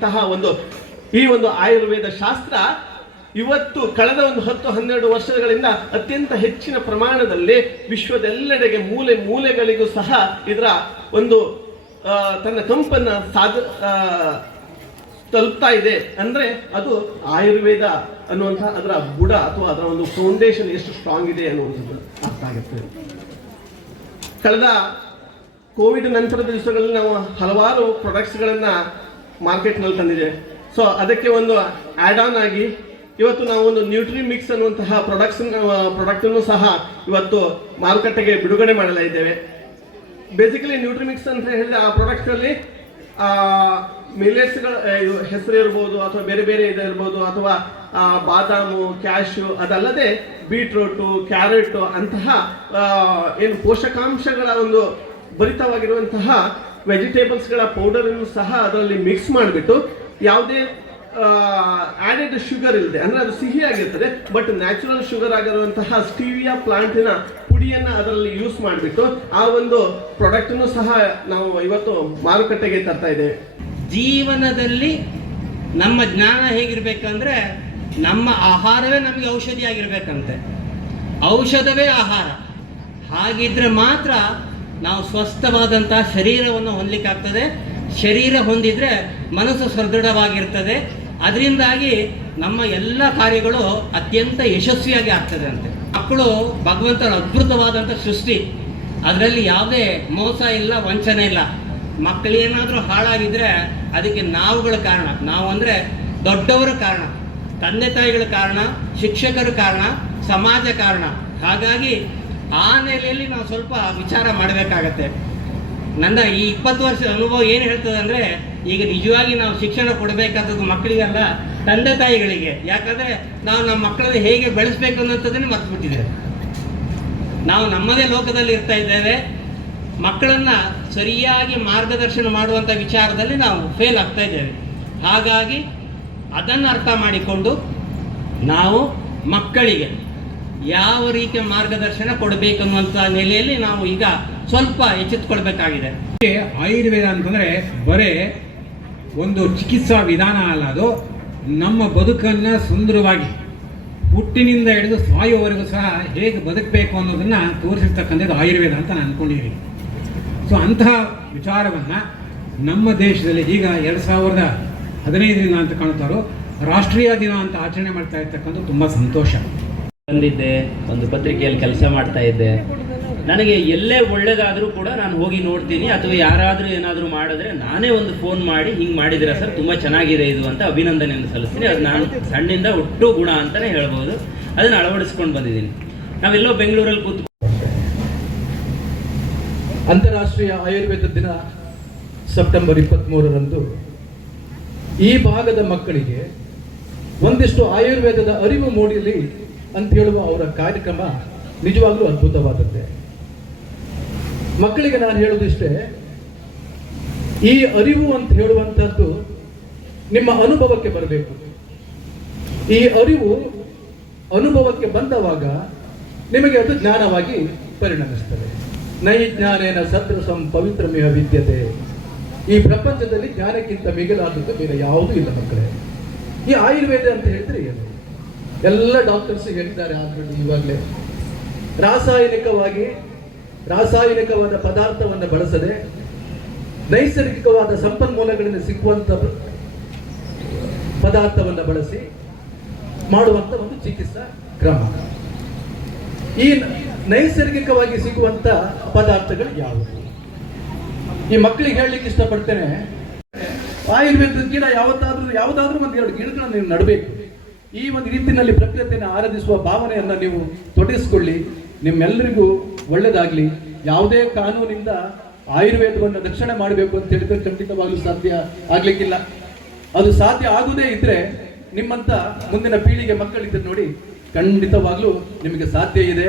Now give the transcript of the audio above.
ಇರುವಂತಹ ಈ ಒಂದು ಆಯುರ್ವೇದ ಶಾಸ್ತ್ರ ಇವತ್ತು ಕಳೆದ 10-12 ವರ್ಷಗಳಿಂದ ಅತ್ಯಂತ ಹೆಚ್ಚಿನ ಪ್ರಮಾಣದಲ್ಲಿ ವಿಶ್ವದೆಲ್ಲೆಡೆಗೆ ಮೂಲೆ ಮೂಲೆಗಳಿಗೂ ಸಹ ಇದರ ತನ್ನ ಕಂಪನ್ನ ತಲುಪ್ತಾ ಇದೆ. ಅಂದ್ರೆ ಅದು ಆಯುರ್ವೇದ ಅನ್ನುವಂತಹ ಅದರ ಬುಡ ಅಥವಾ ಅದರ ಫೌಂಡೇಶನ್ ಎಷ್ಟು ಸ್ಟ್ರಾಂಗ್ ಇದೆ ಅನ್ನುವಂಥದ್ದು ಅರ್ಥ ಆಗುತ್ತೆ. ಕಳೆದ ಕೋವಿಡ್ ನಂತರದ ದಿವಸಗಳಲ್ಲಿ ನಾವು ಹಲವಾರು ಪ್ರಾಡಕ್ಟ್ಸ್ಗಳನ್ನ ಮಾರ್ಕೆಟ್ನಲ್ಲಿ ತಂದಿದೆ. ಸೊ ಅದಕ್ಕೆ ಆಡ್ ಆನ್ ಆಗಿ ಇವತ್ತು ನಾವು ನ್ಯೂಟ್ರಿ ಮಿಕ್ಸ್ ಅನ್ನುವಂತಹ ಪ್ರಾಡಕ್ಟ್ ಅನ್ನು ಸಹ ಇವತ್ತು ಮಾರುಕಟ್ಟೆಗೆ ಬಿಡುಗಡೆ ಮಾಡಲೇ ಇದ್ದೇವೆ. ಬೇಸಿಕಲಿ ನ್ಯೂಟ್ರಿ ಮಿಕ್ಸ್ ಅಂತ ಹೇಳಿದ್ರೆ ಆ ಪ್ರಾಡಕ್ಟ್ಗಳಲ್ಲಿ ಮಿಲೆಟ್ಸ್ಗಳ ಹೆಸರು ಇರ್ಬೋದು ಅಥವಾ ಬೇರೆ ಬೇರೆ ಇದಿರ್ಬೋದು ಅಥವಾ ಬಾದಾಮು, ಕ್ಯಾಶು, ಅದಲ್ಲದೆ ಬೀಟ್ರೂಟು, ಕ್ಯಾರೆಟ್ ಅಂತಹ ಏನು ಪೋಷಕಾಂಶಗಳ ಭರಿತವಾಗಿರುವಂತಹ ವೆಜಿಟೇಬಲ್ಸ್ಗಳ ಪೌಡರನ್ನು ಸಹ ಅದರಲ್ಲಿ ಮಿಕ್ಸ್ ಮಾಡಿಬಿಟ್ಟು ಯಾವುದೇ ಆಡೆಡ್ ಶುಗರ್ ಇಲ್ಲದೆ, ಅಂದ್ರೆ ಅದು ಸಿಹಿಯಾಗಿರ್ತದೆ ಬಟ್ ನ್ಯಾಚುರಲ್ ಶುಗರ್ ಆಗಿರುವಂತಹ ಸ್ಟೀವಿಯಾ ಪ್ಲಾಂಟಿನ ಪುಡಿಯನ್ನ ಅದರಲ್ಲಿ ಯೂಸ್ ಮಾಡಿಬಿಟ್ಟು ಆ ಪ್ರಾಡಕ್ಟ್ ಅನ್ನು ಸಹ ನಾವು ಇವತ್ತು ಮಾರುಕಟ್ಟೆಗೆ ತರ್ತಾ ಇದ್ದೇವೆ. ಜೀವನದಲ್ಲಿ ನಮ್ಮ ಜ್ಞಾನ ಹೇಗಿರ್ಬೇಕಂದ್ರೆ ನಮ್ಮ ಆಹಾರವೇ ನಮಗೆ ಔಷಧಿಯಾಗಿರ್ಬೇಕಂತೆ. ಔಷಧವೇ ಆಹಾರ. ಹಾಗಿದ್ರೆ ಮಾತ್ರ ನಾವು ಸ್ವಸ್ಥವಾದಂತಹ ಶರೀರವನ್ನು ಹೊಂದಲಿಕ್ಕಾಗ್ತದೆ. ಶರೀರ ಹೊಂದಿದ್ರೆ ಮನಸ್ಸು ಸದೃಢವಾಗಿರ್ತದೆ. ಅದರಿಂದಾಗಿ ನಮ್ಮ ಎಲ್ಲ ಕಾರ್ಯಗಳು ಅತ್ಯಂತ ಯಶಸ್ವಿಯಾಗಿ ಆಗ್ತದೆ ಅಂತೆ. ಮಕ್ಕಳು ಭಗವಂತನ ಅದ್ಭುತವಾದಂಥ ಸೃಷ್ಟಿ. ಅದರಲ್ಲಿ ಯಾವುದೇ ಮೋಸ ಇಲ್ಲ, ವಂಚನೆ ಇಲ್ಲ. ಮಕ್ಕಳೇನಾದರೂ ಹಾಳಾಗಿದ್ರೆ ಅದಕ್ಕೆ ನಾವುಗಳ ಕಾರಣ. ನಾವು ಅಂದರೆ ದೊಡ್ಡವರ ಕಾರಣ, ತಂದೆ ತಾಯಿಗಳ ಕಾರಣ, ಶಿಕ್ಷಕರ ಕಾರಣ, ಸಮಾಜ ಕಾರಣ. ಹಾಗಾಗಿ ಆ ನೆಲೆಯಲ್ಲಿ ನಾವು ಸ್ವಲ್ಪ ವಿಚಾರ ಮಾಡಬೇಕಾಗತ್ತೆ. ನನ್ನ ಈ 20 ವರ್ಷದ ಅನುಭವ ಏನು ಹೇಳ್ತದೆ ಅಂದರೆ, ಈಗ ನಿಜವಾಗಿ ನಾವು ಶಿಕ್ಷಣ ಕೊಡಬೇಕಾದದ್ದು ಮಕ್ಕಳಿಗಲ್ಲ, ತಂದೆ ತಾಯಿಗಳಿಗೆ. ಯಾಕಂದರೆ ನಾವು ನಮ್ಮ ಮಕ್ಕಳನ್ನು ಹೇಗೆ ಬೆಳೆಸಬೇಕು ಅನ್ನೋಂಥದ್ದನ್ನೇ ಮರ್ತ್ಬಿಟ್ಟಿದ್ದೇವೆ. ನಾವು ನಮ್ಮದೇ ಲೋಕದಲ್ಲಿ ಇರ್ತಾ ಇದ್ದೇವೆ. ಮಕ್ಕಳನ್ನು ಸರಿಯಾಗಿ ಮಾರ್ಗದರ್ಶನ ಮಾಡುವಂಥ ವಿಚಾರದಲ್ಲಿ ನಾವು ಫೇಲ್ ಆಗ್ತಾ ಇದ್ದೇವೆ. ಹಾಗಾಗಿ ಅದನ್ನು ಅರ್ಥ ಮಾಡಿಕೊಂಡು ನಾವು ಮಕ್ಕಳಿಗೆ ಯಾವ ರೀತಿಯ ಮಾರ್ಗದರ್ಶನ ಕೊಡಬೇಕನ್ನುವಂಥ ನೆಲೆಯಲ್ಲಿ ನಾವು ಈಗ ಸ್ವಲ್ಪ ಎಚ್ಚೆತ್ತುಕೊಳ್ಬೇಕಾಗಿದೆ. ಆಯುರ್ವೇದ ಅಂತಂದರೆ ಬರೇ ಒಂದು ಚಿಕಿತ್ಸಾ ವಿಧಾನ ಅಲ್ಲ, ಅದು ನಮ್ಮ ಬದುಕನ್ನು ಸುಂದರವಾಗಿ ಹುಟ್ಟಿನಿಂದ ಹಿಡಿದು ಸಾಯುವವರೆಗೂ ಸಹ ಹೇಗೆ ಬದುಕಬೇಕು ಅನ್ನೋದನ್ನು ತೋರಿಸಿರ್ತಕ್ಕಂಥದ್ದು ಆಯುರ್ವೇದ ಅಂತ ನಾನು ಅಂದ್ಕೊಂಡಿದ್ದೀನಿ. ಸೊ ಅಂತಹ ವಿಚಾರವನ್ನು ನಮ್ಮ ದೇಶದಲ್ಲಿ ಈಗ 2015 ಅಂತ ಕಾಣುತ್ತಾರೋ ರಾಷ್ಟ್ರೀಯ ದಿನ ಅಂತ ಆಚರಣೆ ಮಾಡ್ತಾ ಇರ್ತಕ್ಕಂಥ ತುಂಬ ಸಂತೋಷ. ಬಂದಿದ್ದೆ, ಒಂದು ಪತ್ರಿಕೆಯಲ್ಲಿ ಕೆಲಸ ಮಾಡ್ತಾ ಇದ್ದೆ. ನನಗೆ ಎಲ್ಲೇ ಒಳ್ಳೇದಾದರೂ ಕೂಡ ನಾನು ಹೋಗಿ ನೋಡ್ತೀನಿ, ಅಥವಾ ಯಾರಾದರೂ ಏನಾದರೂ ಮಾಡಿದ್ರೆ ನಾನೇ ಫೋನ್ ಮಾಡಿ ಹಿಂಗೆ ಮಾಡಿದಿರ ಸರ್, ತುಂಬ ಚೆನ್ನಾಗಿದೆ ಇದು ಅಂತ ಅಭಿನಂದನೆಯನ್ನು ಸಲ್ಲಿಸ್ತೀನಿ. ಅದು ನಾನು ಸಣ್ಣಿಂದ ಒಟ್ಟು ಗುಣ ಅಂತಲೇ ಹೇಳ್ಬೋದು. ಅದನ್ನು ಅಳವಡಿಸ್ಕೊಂಡು ಬಂದಿದ್ದೀನಿ. ನಾವೆಲ್ಲೋ ಬೆಂಗಳೂರಲ್ಲಿ ಕೂತ್ಕೊಂಡು ಅಂತಾರಾಷ್ಟ್ರೀಯ ಆಯುರ್ವೇದ ದಿನ ಸೆಪ್ಟೆಂಬರ್ 23ರಂದು ಈ ಭಾಗದ ಮಕ್ಕಳಿಗೆ ಒಂದಿಷ್ಟು ಆಯುರ್ವೇದದ ಅರಿವು ಮೂಡಿರಲಿ ಅಂತ ಹೇಳುವ ಅವರ ಕಾರ್ಯಕ್ರಮ ನಿಜವಾಗ್ಲೂ ಅದ್ಭುತವಾದದ್ದೇ. ಮಕ್ಕಳಿಗೆ ನಾನು ಹೇಳುವುದಿಷ್ಟೇ, ಈ ಅರಿವು ಅಂತ ಹೇಳುವಂಥದ್ದು ನಿಮ್ಮ ಅನುಭವಕ್ಕೆ ಬರಬೇಕು. ಈ ಅರಿವು ಅನುಭವಕ್ಕೆ ಬಂದವಾಗ ನಿಮಗೆ ಅದು ಜ್ಞಾನವಾಗಿ ಪರಿಣಮಿಸ್ತದೆ. ನೈ ಜ್ಞಾನೇನ ಸದೃಶಂ ಪವಿತ್ರಮೇವ ವಿದ್ಯತೆ. ಈ ಪ್ರಪಂಚದಲ್ಲಿ ಜ್ಞಾನಕ್ಕಿಂತ ಮಿಗಿಲಾದದ್ದು ಬೇರೆ ಯಾವುದೂ ಇಲ್ಲ ಮಕ್ಕಳೇ. ಈ ಆಯುರ್ವೇದ ಅಂತ ಹೇಳಿದ್ರೆ ಏನು? ಎಲ್ಲ ಡಾಕ್ಟರ್ಸ್ ಹೇಳಿದ್ದಾರೆ ಆಲ್ರೆಡಿ ಇವಾಗಲೇ. ರಾಸಾಯನಿಕವಾದ ಪದಾರ್ಥವನ್ನು ಬಳಸದೆ ನೈಸರ್ಗಿಕವಾದ ಸಂಪನ್ಮೂಲಗಳಿಂದ ಸಿಕ್ಕುವಂಥ ಪದಾರ್ಥವನ್ನು ಬಳಸಿ ಮಾಡುವಂಥ ಒಂದು ಚಿಕಿತ್ಸಾ ಕ್ರಮ. ಈ ನೈಸರ್ಗಿಕವಾಗಿ ಸಿಗುವಂಥ ಪದಾರ್ಥಗಳು ಯಾವುವು? ಈ ಮಕ್ಕಳಿಗೆ ಹೇಳಲಿಕ್ಕೆ ಇಷ್ಟಪಡ್ತೇನೆ, ಆಯುರ್ವೇದದ ಗಿಡ ಯಾವುದಾದ್ರೂ ಒಂದು 2 ಗಿಡಗಳನ್ನು ನೀವು ನಡಬೇಕು. ಈ ಒಂದು ರೀತಿಯಲ್ಲಿ ಪ್ರಕೃತಿಯನ್ನು ಆರಾಧಿಸುವ ಭಾವನೆಯನ್ನು ನೀವು ತೊಡಗಿಸಿಕೊಳ್ಳಿ. ನಿಮ್ಮೆಲ್ಲರಿಗೂ ಒಳ್ಳೆಯದಾಗಲಿ. ಯಾವುದೇ ಕಾನೂನಿಂದ ಆಯುರ್ವೇದವನ್ನು ರಕ್ಷಣೆ ಮಾಡಬೇಕು ಅಂತ ಹೇಳಿದ್ರೆ ಖಂಡಿತವಾಗ್ಲೂ ಸಾಧ್ಯ ಆಗ್ಲಿಕ್ಕಿಲ್ಲ. ಅದು ಸಾಧ್ಯ ಆಗುವುದೇ ಇದ್ರೆ ನಿಮ್ಮಂತ ಮುಂದಿನ ಪೀಳಿಗೆ ಮಕ್ಕಳಿದ್ರೆ ನೋಡಿ, ಖಂಡಿತವಾಗ್ಲೂ ನಿಮಗೆ ಸಾಧ್ಯ ಇದೆ.